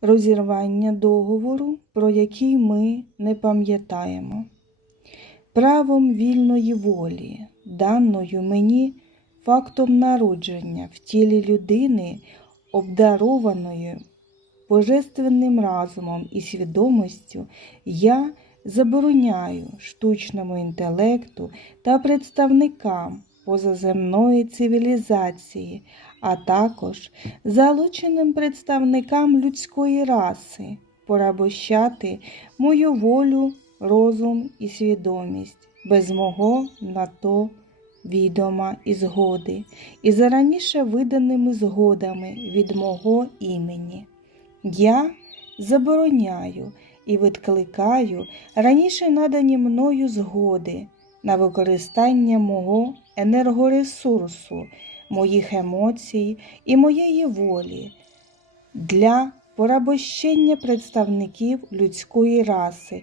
розірвання договору, про який ми не пам'ятаємо. Правом вільної волі, даною мені фактом народження в тілі людини, обдарованої божественним разумом і свідомістю, я забороняю штучному інтелекту та представникам позаземної цивілізації, а також залученим представникам людської раси порабощати мою волю, розум і свідомість без мого на то відома і згоди, і за раніше виданими згодами від мого імені. Я забороняю і відкликаю раніше надані мною згоди на використання мого енергоресурсу, моїх емоцій і моєї волі для порабощення представників людської раси,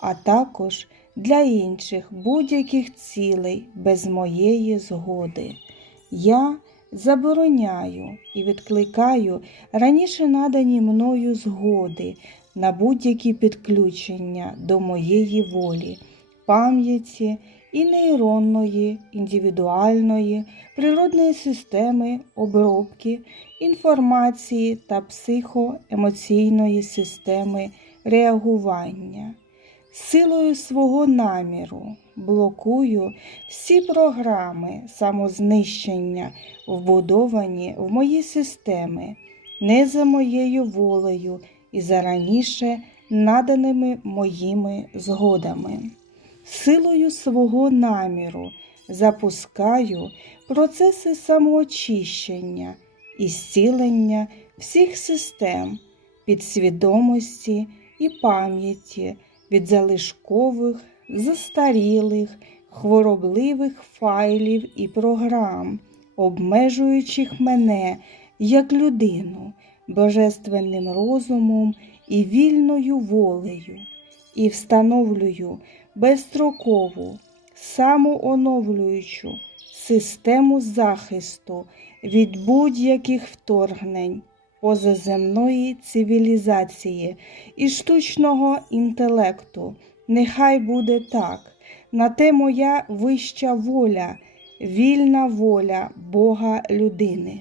а також для інших будь-яких цілей без моєї згоди. Я забороняю і відкликаю раніше надані мною згоди на будь-які підключення до моєї волі, пам'яті і нейронної, індивідуальної, природної системи обробки інформації та психоемоційної системи реагування. Силою свого наміру блокую всі програми самознищення, вбудовані в мої системи, не за моєю волею і за раніше наданими моїми згодами. Силою свого наміру запускаю процеси самоочищення і зцілення всіх систем підсвідомості і пам'яті від залишкових, застарілих, хворобливих файлів і програм, обмежуючих мене як людину божественним розумом і вільною волею, і встановлюю безстрокову, самооновлюючу систему захисту від будь-яких вторгнень позаземної цивілізації і штучного інтелекту. Нехай буде так. На те моя вища воля, вільна воля Бога людини.